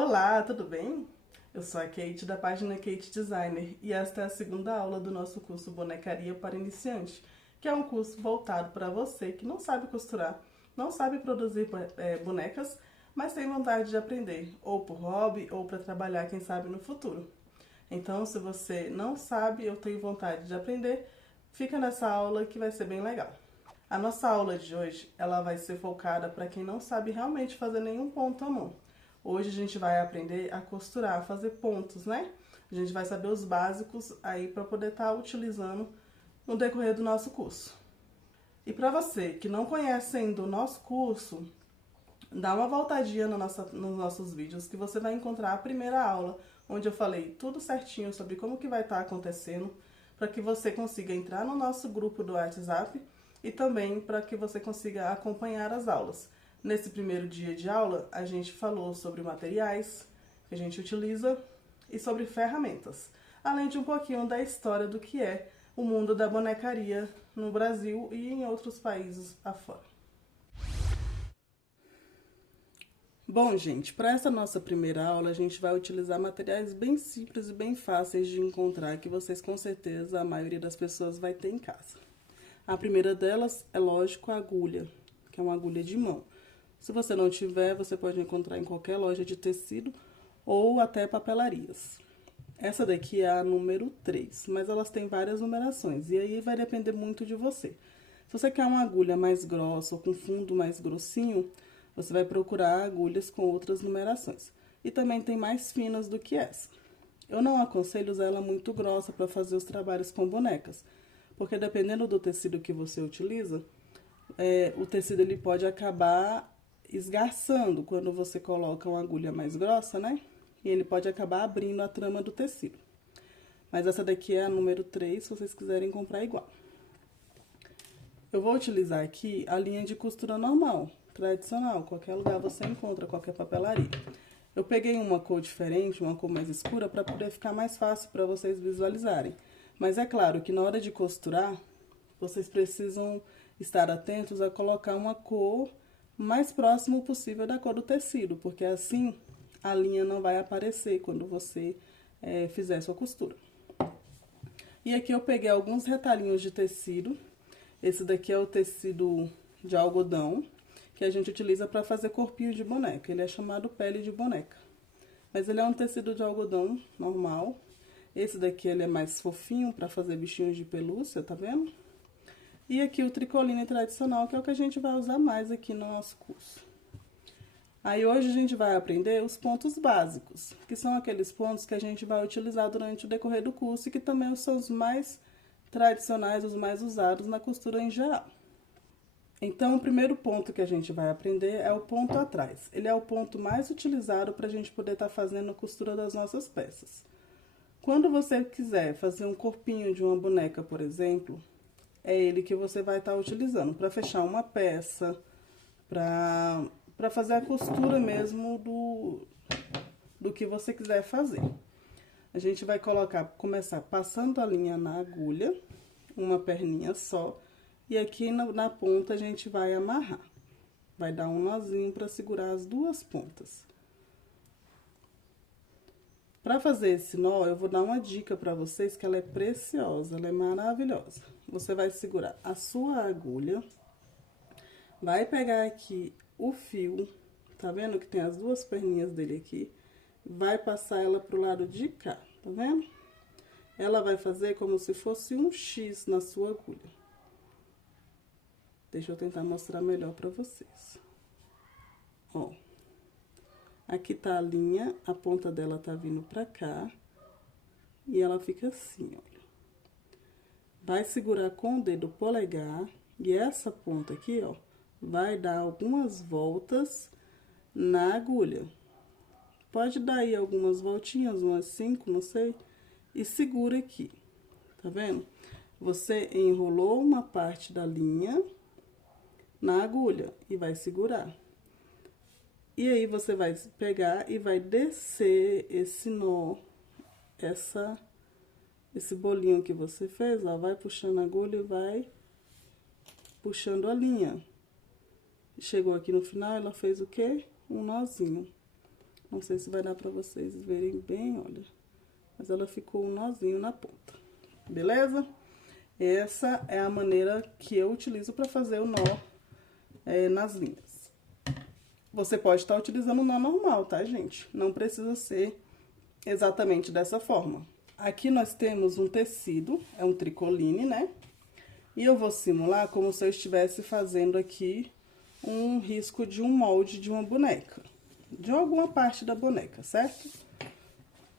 Olá, tudo bem? Eu sou a Kate da página Kate Designer e esta é a segunda aula do nosso curso Bonecaria para Iniciante, que é um curso voltado para você que não sabe costurar, não sabe produzir bonecas, mas tem vontade de aprender, ou por hobby ou para trabalhar, quem sabe, no futuro. Então, se você não sabe ou tem vontade de aprender, fica nessa aula que vai ser bem legal. A nossa aula de hoje, ela vai ser focada para quem não sabe realmente fazer nenhum ponto à mão. Hoje a gente vai aprender a costurar, a fazer pontos, né? A gente vai saber os básicos aí para poder estar utilizando no decorrer do nosso curso. E para você que não conhece ainda o nosso curso, dá uma voltadinha nos nossos vídeos que você vai encontrar a primeira aula, onde eu falei tudo certinho sobre como que vai estar acontecendo, para que você consiga entrar no nosso grupo do WhatsApp e também para que você consiga acompanhar as aulas. Nesse primeiro dia de aula, a gente falou sobre materiais que a gente utiliza e sobre ferramentas, além de um pouquinho da história do que é o mundo da bonecaria no Brasil e em outros países afora. Bom, gente, para essa nossa primeira aula, a gente vai utilizar materiais bem simples e bem fáceis de encontrar, que vocês com certeza, a maioria das pessoas vai ter em casa. A primeira delas é, lógico, a agulha, que é uma agulha de mão. Se você não tiver, você pode encontrar em qualquer loja de tecido ou até papelarias. Essa daqui é a número 3, mas elas têm várias numerações, e aí vai depender muito de você. Se você quer uma agulha mais grossa ou com fundo mais grossinho, você vai procurar agulhas com outras numerações. E também tem mais finas do que essa. Eu não aconselho usar ela muito grossa para fazer os trabalhos com bonecas, porque dependendo do tecido que você utiliza, o tecido ele pode acabar esgarçando quando você coloca uma agulha mais grossa, né? E ele pode acabar abrindo a trama do tecido. Mas essa daqui é a número 3, se vocês quiserem comprar igual. Eu vou utilizar aqui a linha de costura normal, tradicional, qualquer lugar você encontra, qualquer papelaria. Eu peguei uma cor diferente, uma cor mais escura, para poder ficar mais fácil para vocês visualizarem. Mas é claro que na hora de costurar, vocês precisam estar atentos a colocar uma cor mais próximo possível da cor do tecido, porque assim a linha não vai aparecer quando você fizer sua costura. E aqui eu peguei alguns retalhinhos de tecido. Esse daqui é o tecido de algodão, que a gente utiliza para fazer corpinho de boneca. Ele é chamado pele de boneca. Mas ele é um tecido de algodão normal. Esse daqui ele é mais fofinho para fazer bichinhos de pelúcia, tá vendo? E aqui o tricoline tradicional, que é o que a gente vai usar mais aqui no nosso curso. Aí hoje a gente vai aprender os pontos básicos, que são aqueles pontos que a gente vai utilizar durante o decorrer do curso e que também são os mais tradicionais, os mais usados na costura em geral. Então, o primeiro ponto que a gente vai aprender é o ponto atrás. Ele é o ponto mais utilizado para a gente poder estar fazendo a costura das nossas peças. Quando você quiser fazer um corpinho de uma boneca, por exemplo, é ele que você vai estar utilizando para fechar uma peça, para fazer a costura mesmo do que você quiser fazer. A gente vai começar passando a linha na agulha, uma perninha só, e aqui na ponta a gente vai amarrar. Vai dar um nozinho para segurar as duas pontas. Para fazer esse nó, eu vou dar uma dica para vocês que ela é preciosa, ela é maravilhosa. Você vai segurar a sua agulha, vai pegar aqui o fio, tá vendo que tem as duas perninhas dele aqui, vai passar ela pro lado de cá, tá vendo? Ela vai fazer como se fosse um X na sua agulha. Deixa eu tentar mostrar melhor pra vocês. Ó. Aqui tá a linha, a ponta dela tá vindo pra cá. E ela fica assim, olha. Vai segurar com o dedo polegar. E essa ponta aqui, ó, vai dar algumas voltas na agulha. Pode dar aí algumas voltinhas, umas 5, não sei. E segura aqui, tá vendo? Você enrolou uma parte da linha na agulha e vai segurar. E aí, você vai pegar e vai descer esse nó, esse bolinho que você fez, ó, vai puxando a agulha e vai puxando a linha. Chegou aqui no final, ela fez o quê? Um nozinho. Não sei se vai dar pra vocês verem bem, olha. Mas ela ficou um nozinho na ponta. Beleza? Essa é a maneira que eu utilizo pra fazer o nó nas linhas. Você pode estar utilizando o nó normal, tá, gente? Não precisa ser exatamente dessa forma. Aqui nós temos um tecido, é um tricoline, né? E eu vou simular como se eu estivesse fazendo aqui um risco de um molde de uma boneca. De alguma parte da boneca, certo?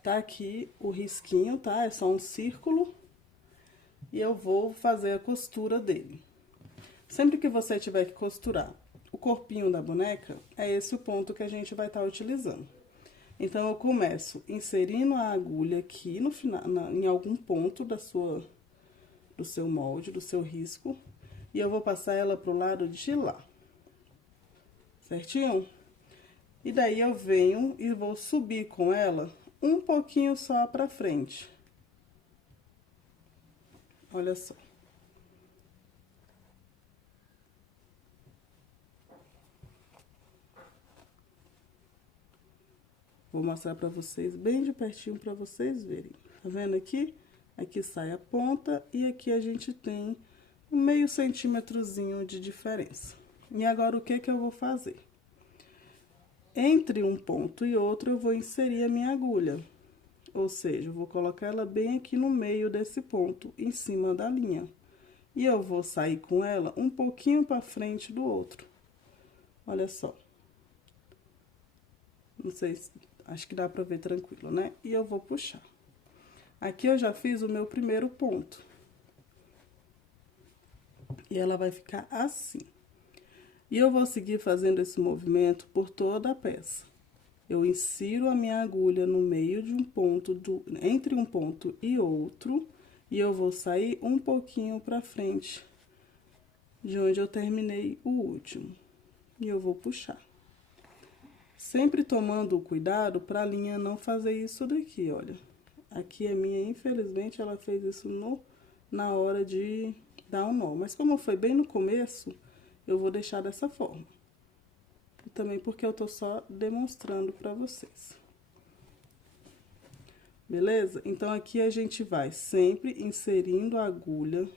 Tá aqui o risquinho, tá? É só um círculo. E eu vou fazer a costura dele. Sempre que você tiver que costurar o corpinho da boneca, é esse o ponto que a gente vai estar utilizando. Então, eu começo inserindo a agulha aqui no final, em algum ponto do seu molde, do seu risco. E eu vou passar ela pro lado de lá. Certinho? E daí, eu venho e vou subir com ela um pouquinho só pra frente. Olha só. Vou mostrar pra vocês bem de pertinho pra vocês verem. Tá vendo aqui? Aqui sai a ponta e aqui a gente tem um meio centímetrozinho de diferença. E agora, o que que eu vou fazer? Entre um ponto e outro, eu vou inserir a minha agulha. Ou seja, eu vou colocar ela bem aqui no meio desse ponto, em cima da linha. E eu vou sair com ela um pouquinho pra frente do outro. Olha só. Não sei se... Acho que dá pra ver tranquilo, né? E eu vou puxar. Aqui eu já fiz o meu primeiro ponto. E ela vai ficar assim. E eu vou seguir fazendo esse movimento por toda a peça. Eu insiro a minha agulha no meio de um ponto, entre um ponto e outro. E eu vou sair um pouquinho pra frente de onde eu terminei o último. E eu vou puxar. Sempre tomando o cuidado pra linha não fazer isso daqui, olha. Aqui a minha, infelizmente, ela fez isso na hora de dar um nó. Mas como foi bem no começo, eu vou deixar dessa forma. E também porque eu tô só demonstrando pra vocês. Beleza? Então, aqui a gente vai sempre inserindo a agulha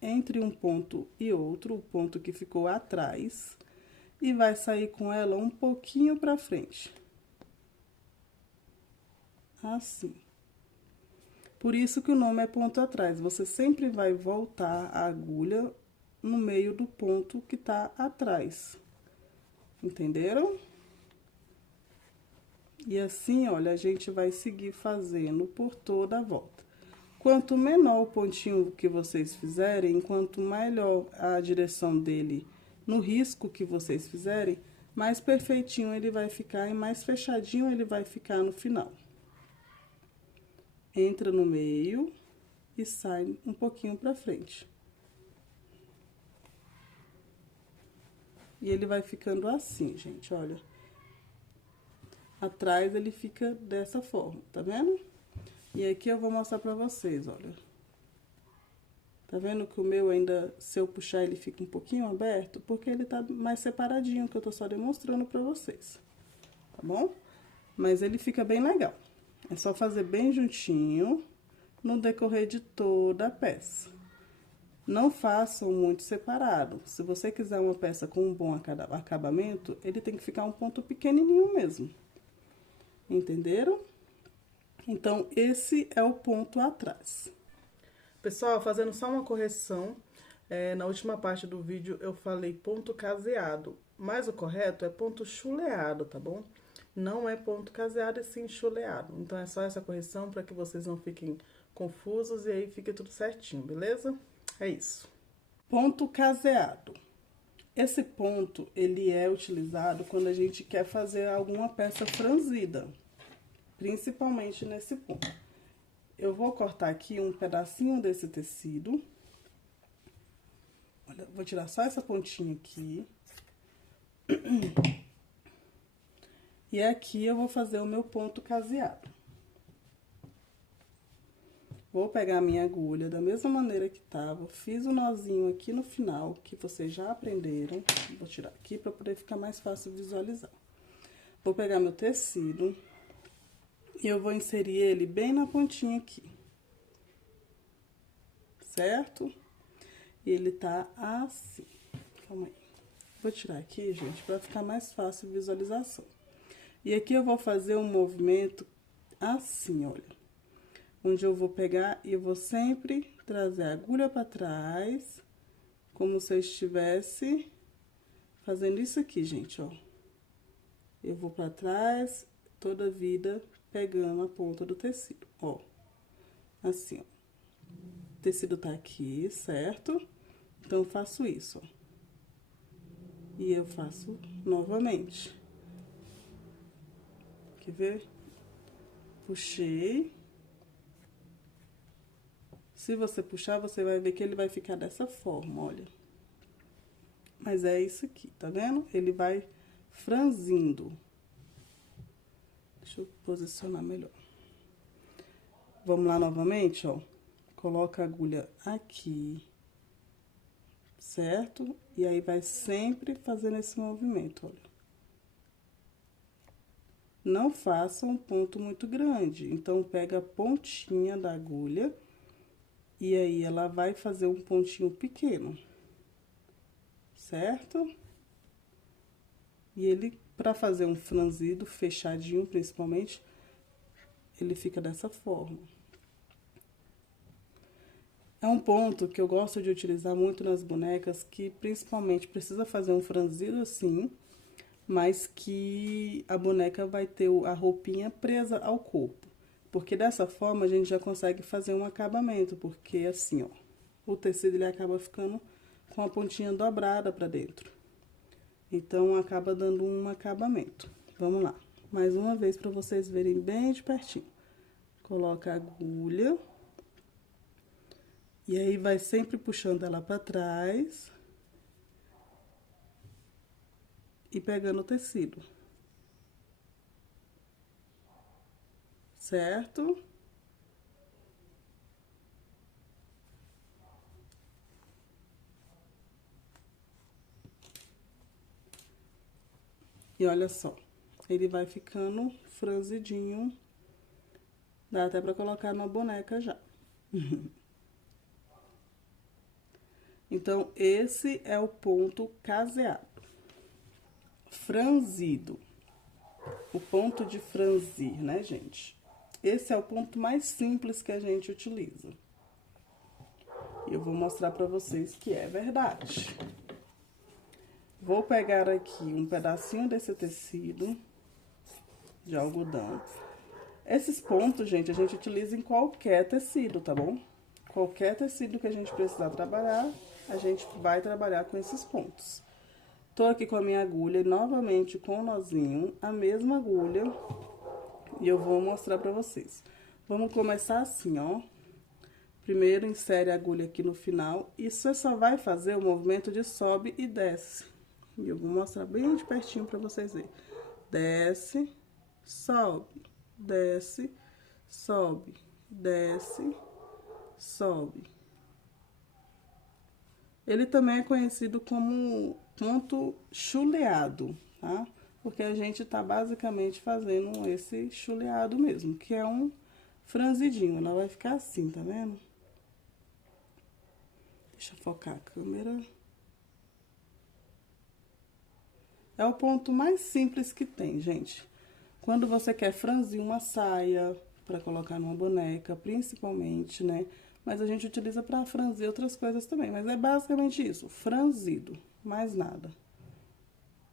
entre um ponto e outro, o ponto que ficou atrás. E vai sair com ela um pouquinho pra frente. Assim. Por isso que o nome é ponto atrás. Você sempre vai voltar a agulha no meio do ponto que tá atrás. Entenderam? E assim, olha, a gente vai seguir fazendo por toda a volta. Quanto menor o pontinho que vocês fizerem, quanto melhor a direção dele no risco que vocês fizerem, mais perfeitinho ele vai ficar e mais fechadinho ele vai ficar no final. Entra no meio e sai um pouquinho pra frente. E ele vai ficando assim, gente, olha. Atrás ele fica dessa forma, tá vendo? E aqui eu vou mostrar pra vocês, olha. Tá vendo que o meu ainda, se eu puxar, ele fica um pouquinho aberto? Porque ele tá mais separadinho, que eu tô só demonstrando pra vocês. Tá bom? Mas ele fica bem legal. É só fazer bem juntinho no decorrer de toda a peça. Não façam muito separado. Se você quiser uma peça com um bom acabamento, ele tem que ficar um ponto pequenininho mesmo. Entenderam? Então, esse é o ponto atrás. Pessoal, fazendo só uma correção, na última parte do vídeo eu falei ponto caseado, mas o correto é ponto chuleado, tá bom? Não é ponto caseado, e sim chuleado. Então, é só essa correção para que vocês não fiquem confusos e aí fique tudo certinho, beleza? É isso. Ponto caseado. Esse ponto, ele é utilizado quando a gente quer fazer alguma peça franzida, principalmente nesse ponto. Eu vou cortar aqui um pedacinho desse tecido. Olha, vou tirar só essa pontinha aqui. E aqui eu vou fazer o meu ponto caseado. Vou pegar a minha agulha da mesma maneira que tava, fiz o nozinho aqui no final, que vocês já aprenderam. Vou tirar aqui para poder ficar mais fácil visualizar. Vou pegar meu tecido e eu vou inserir ele bem na pontinha aqui. Certo? E ele tá assim. Calma aí. Vou tirar aqui, gente, pra ficar mais fácil a visualização. E aqui eu vou fazer um movimento assim, olha. Onde eu vou pegar e eu vou sempre trazer a agulha pra trás, como se eu estivesse fazendo isso aqui, gente, ó. Eu vou pra trás, toda a vida pegando a ponta do tecido, ó. Assim, ó. O tecido tá aqui, certo? Então, eu faço isso, ó. E eu faço novamente. Quer ver? Puxei. Se você puxar, você vai ver que ele vai ficar dessa forma, olha. Mas é isso aqui, tá vendo? Ele vai franzindo. Deixa eu posicionar melhor. Vamos lá novamente, ó. Coloca a agulha aqui, certo? E aí, vai sempre fazendo esse movimento, olha. Não faça um ponto muito grande. Então, pega a pontinha da agulha e aí, ela vai fazer um pontinho pequeno, certo? E ele, pra fazer um franzido, fechadinho, principalmente, ele fica dessa forma. É um ponto que eu gosto de utilizar muito nas bonecas, que principalmente precisa fazer um franzido assim, mas que a boneca vai ter a roupinha presa ao corpo. Porque dessa forma a gente já consegue fazer um acabamento, porque assim, ó, o tecido ele acaba ficando com a pontinha dobrada pra dentro. Então, acaba dando um acabamento. Vamos lá. Mais uma vez pra vocês verem bem de pertinho. Coloca a agulha. E aí, vai sempre puxando ela pra trás. E pegando o tecido. Certo? E olha só, ele vai ficando franzidinho. Dá até pra colocar numa boneca já. Então, esse é o ponto caseado. Franzido. O ponto de franzir, né, gente? Esse é o ponto mais simples que a gente utiliza. E eu vou mostrar pra vocês que é verdade. Vou pegar aqui um pedacinho desse tecido de algodão. Esses pontos, gente, a gente utiliza em qualquer tecido, tá bom? Qualquer tecido que a gente precisar trabalhar, a gente vai trabalhar com esses pontos. Tô aqui com a minha agulha, novamente com o nozinho, a mesma agulha, e eu vou mostrar pra vocês. Vamos começar assim, ó. Primeiro, insere a agulha aqui no final, e você só vai fazer o movimento de sobe e desce. E eu vou mostrar bem de pertinho pra vocês verem. Desce, sobe, desce, sobe, desce, sobe. Ele também é conhecido como ponto chuleado, tá? Porque a gente tá basicamente fazendo esse chuleado mesmo, que é um franzidinho. Ela vai ficar assim, tá vendo? Deixa eu focar a câmera. É o ponto mais simples que tem, gente. Quando você quer franzir uma saia pra colocar numa boneca, principalmente, né? Mas a gente utiliza pra franzir outras coisas também. Mas é basicamente isso, franzido, mais nada.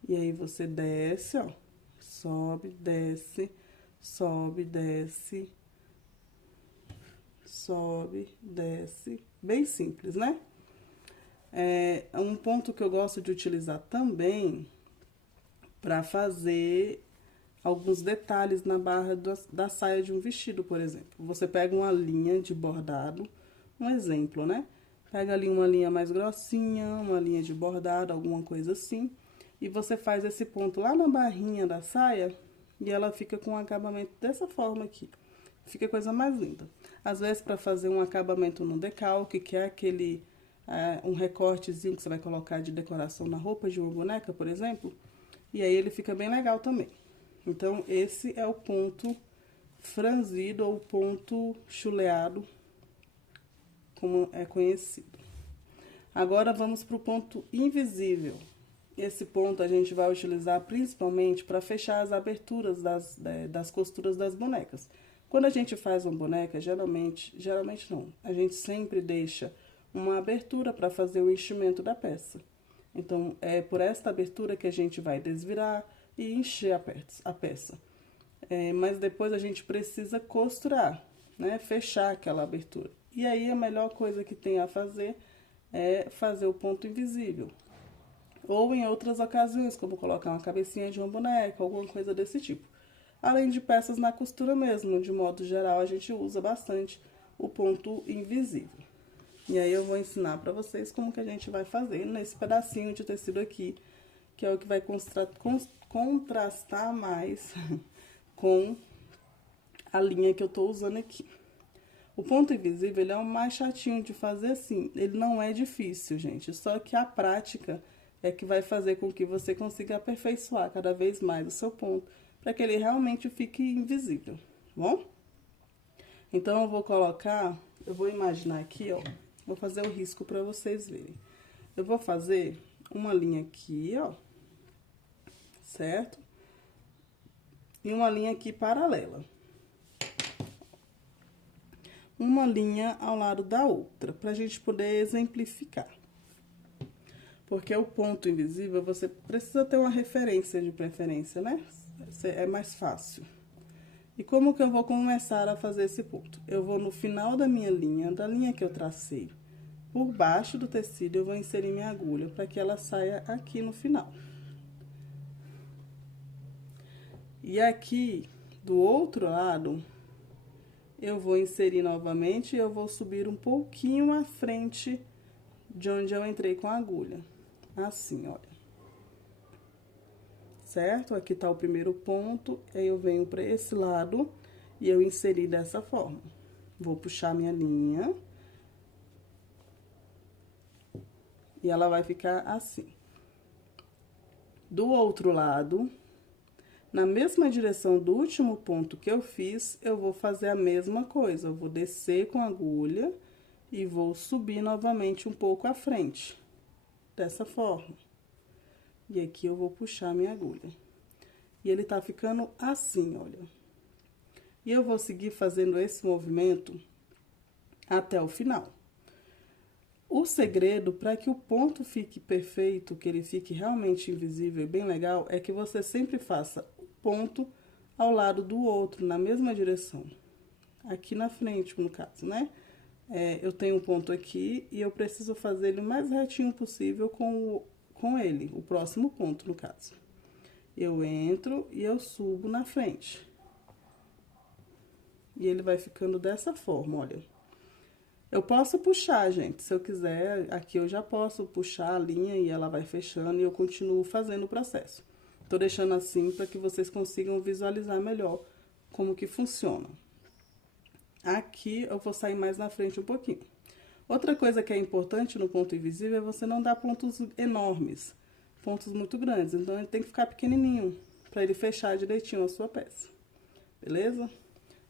E aí, você desce, ó. Sobe, desce, sobe, desce. Sobe, desce. Bem simples, né? É um ponto que eu gosto de utilizar também pra fazer alguns detalhes na barra da saia de um vestido, por exemplo. Você pega uma linha de bordado, um exemplo, né? Pega ali uma linha mais grossinha, uma linha de bordado, alguma coisa assim. E você faz esse ponto lá na barrinha da saia e ela fica com um acabamento dessa forma aqui. Fica a coisa mais linda. Às vezes, para fazer um acabamento no decalque, que é aquele, um recortezinho que você vai colocar de decoração na roupa de uma boneca, por exemplo. E aí, ele fica bem legal também. Então, esse é o ponto franzido ou ponto chuleado, como é conhecido. Agora, vamos para o ponto invisível. Esse ponto a gente vai utilizar principalmente para fechar as aberturas das costuras das bonecas. Quando a gente faz uma boneca, geralmente não, a gente sempre deixa uma abertura para fazer o enchimento da peça. Então, é por esta abertura que a gente vai desvirar e encher a peça. Mas depois a gente precisa costurar, né? Fechar aquela abertura. E aí, a melhor coisa que tem a fazer é fazer o ponto invisível. Ou em outras ocasiões, como colocar uma cabecinha de uma boneca, alguma coisa desse tipo. Além de peças na costura mesmo, de modo geral, a gente usa bastante o ponto invisível. E aí eu vou ensinar pra vocês como que a gente vai fazer nesse pedacinho de tecido aqui, que é o que vai contrastar mais com a linha que eu tô usando aqui. O ponto invisível, ele é o mais chatinho de fazer assim, ele não é difícil, gente, só que a prática é que vai fazer com que você consiga aperfeiçoar cada vez mais o seu ponto, para que ele realmente fique invisível, tá bom? Então, eu vou imaginar aqui, ó, vou fazer o risco para vocês verem. Eu vou fazer uma linha aqui, ó, certo? E uma linha aqui paralela. Uma linha ao lado da outra, pra gente poder exemplificar. Porque o ponto invisível, você precisa ter uma referência de preferência, né? É mais fácil. E como que eu vou começar a fazer esse ponto? Eu vou no final da minha linha, da linha que eu tracei, por baixo do tecido, eu vou inserir minha agulha, para que ela saia aqui no final. E aqui, do outro lado, eu vou inserir novamente e eu vou subir um pouquinho à frente de onde eu entrei com a agulha. Assim, olha. Certo? Aqui tá o primeiro ponto, aí eu venho pra esse lado e eu inseri dessa forma. Vou puxar minha linha. E ela vai ficar assim. Do outro lado, na mesma direção do último ponto que eu fiz, eu vou fazer a mesma coisa. Eu vou descer com a agulha e vou subir novamente um pouco à frente. Dessa forma. E aqui eu vou puxar minha agulha. E ele tá ficando assim, olha. E eu vou seguir fazendo esse movimento até o final. O segredo para que o ponto fique perfeito, que ele fique realmente invisível e bem legal, é que você sempre faça o ponto ao lado do outro, na mesma direção. Aqui na frente, no caso, né? Eu tenho um ponto aqui e eu preciso fazer ele o mais retinho possível com ele, o próximo ponto, no caso. Eu entro e eu subo na frente. E ele vai ficando dessa forma, olha. Eu posso puxar, gente, se eu quiser, aqui eu já posso puxar a linha e ela vai fechando e eu continuo fazendo o processo. Tô deixando assim para que vocês consigam visualizar melhor como que funciona. Aqui eu vou sair mais na frente um pouquinho. Outra coisa que é importante no ponto invisível é você não dar pontos enormes, pontos muito grandes. Então, ele tem que ficar pequenininho, para ele fechar direitinho a sua peça. Beleza?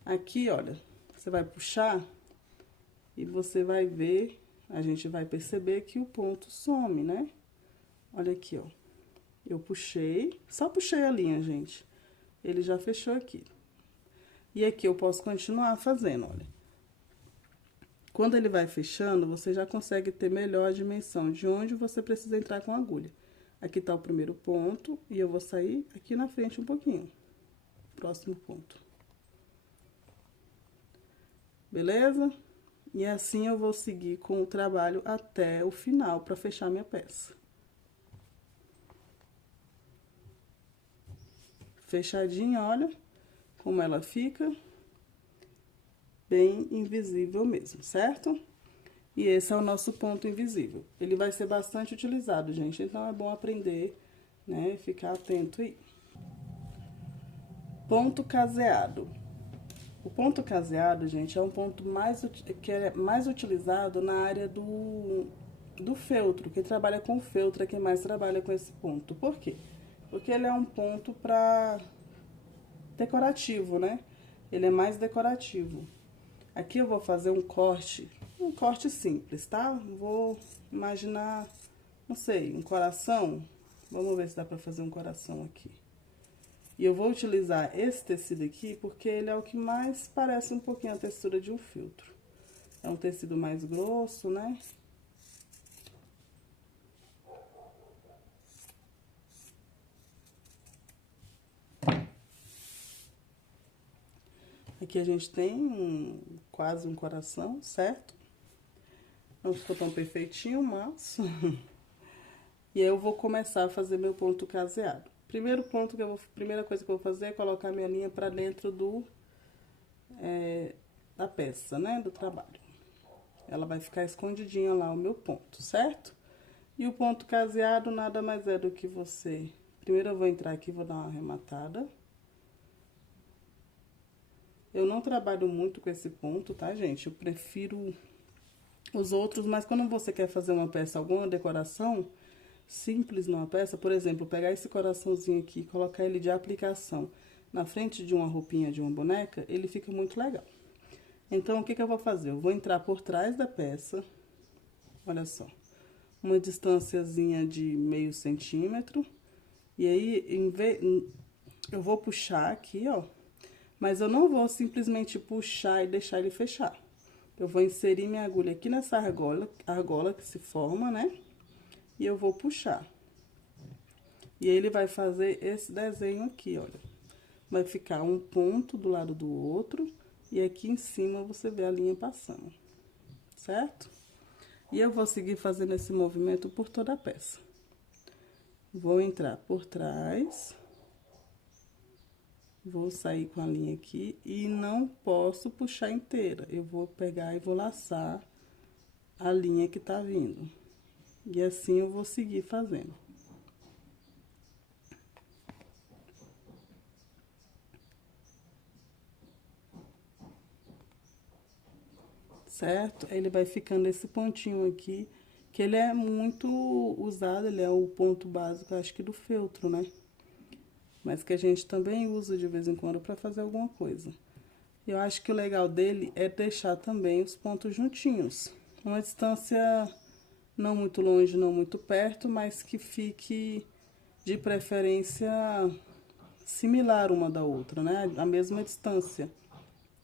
Aqui, olha, você vai puxar e você vai ver, a gente vai perceber que o ponto some, né? Olha aqui, ó. Eu puxei, só puxei a linha, gente. Ele já fechou aqui. E aqui eu posso continuar fazendo, olha. Quando ele vai fechando, você já consegue ter melhor a dimensão de onde você precisa entrar com a agulha. Aqui tá o primeiro ponto e eu vou sair aqui na frente um pouquinho. Próximo ponto. Beleza? E assim eu vou seguir com o trabalho até o final para fechar minha peça. Fechadinha, olha como ela fica. Bem invisível mesmo, certo? E esse é o nosso ponto invisível. Ele vai ser bastante utilizado, gente, então é bom aprender, né, ficar atento aí. Ponto caseado. O ponto caseado, gente, é um ponto que é mais utilizado na área do feltro. Quem trabalha com feltro é quem mais trabalha com esse ponto. Por quê? Porque ele é um ponto para decorativo, né? Ele é mais decorativo. Aqui eu vou fazer um corte simples, tá? Vou imaginar, não sei, um coração. Vamos ver se dá pra fazer um coração aqui. E eu vou utilizar esse tecido aqui porque ele é o que mais parece um pouquinho a textura de um filtro. É um tecido mais grosso, né? Aqui a gente tem quase um coração, certo? Não ficou tão perfeitinho, mas... E aí eu vou começar a fazer meu ponto caseado. Primeira coisa que eu vou fazer é colocar minha linha pra dentro da peça, né? Do trabalho. Ela vai ficar escondidinha lá, o meu ponto, certo? E o ponto caseado nada mais é do que você... Primeiro eu vou entrar aqui e vou dar uma arrematada. Eu não trabalho muito com esse ponto, tá, gente? Eu prefiro os outros, mas quando você quer fazer uma peça, alguma decoração simples numa peça, por exemplo, pegar esse coraçãozinho aqui e colocar ele de aplicação na frente de uma roupinha de uma boneca, ele fica muito legal. Então, o que eu vou fazer? Eu vou entrar por trás da peça, olha só, uma distânciazinha de meio centímetro, e aí, eu vou puxar aqui, ó, mas eu não vou simplesmente puxar e deixar ele fechar. Eu vou inserir minha agulha aqui nessa argola que se forma, né? E eu vou puxar. E aí, ele vai fazer esse desenho aqui, olha. Vai ficar um ponto do lado do outro, e aqui em cima você vê a linha passando, certo? E eu vou seguir fazendo esse movimento por toda a peça. Vou entrar por trás... Vou sair com a linha aqui e não posso puxar inteira. Eu vou pegar e vou laçar a linha que tá vindo. E assim eu vou seguir fazendo. Certo? Ele vai ficando esse pontinho aqui, que ele é muito usado, ele é o ponto básico, acho que do feltro, né? Mas que a gente também usa de vez em quando para fazer alguma coisa. Eu acho que o legal dele é deixar também os pontos juntinhos. Uma distância não muito longe, não muito perto, mas que fique de preferência similar uma da outra, né? A mesma distância.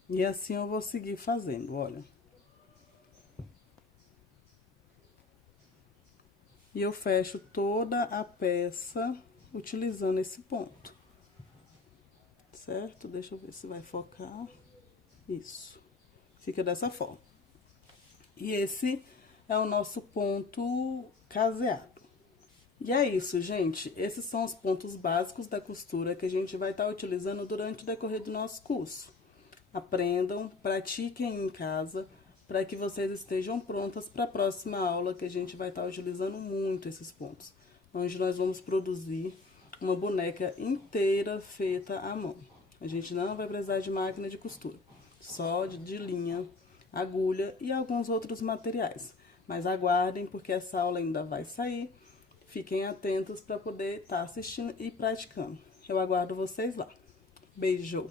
E assim eu vou seguir fazendo, olha. E eu fecho toda a peça utilizando esse ponto. Certo? Deixa eu ver se vai focar. Isso. Fica dessa forma. E esse é o nosso ponto caseado. E é isso, gente. Esses são os pontos básicos da costura que a gente vai estar utilizando durante o decorrer do nosso curso. Aprendam, pratiquem em casa, para que vocês estejam prontas para a próxima aula, que a gente vai estar utilizando muito esses pontos. Onde nós vamos produzir uma boneca inteira feita à mão. A gente não vai precisar de máquina de costura, só de linha, agulha e alguns outros materiais. Mas aguardem, porque essa aula ainda vai sair. Fiquem atentos para poder estar assistindo e praticando. Eu aguardo vocês lá. Beijo!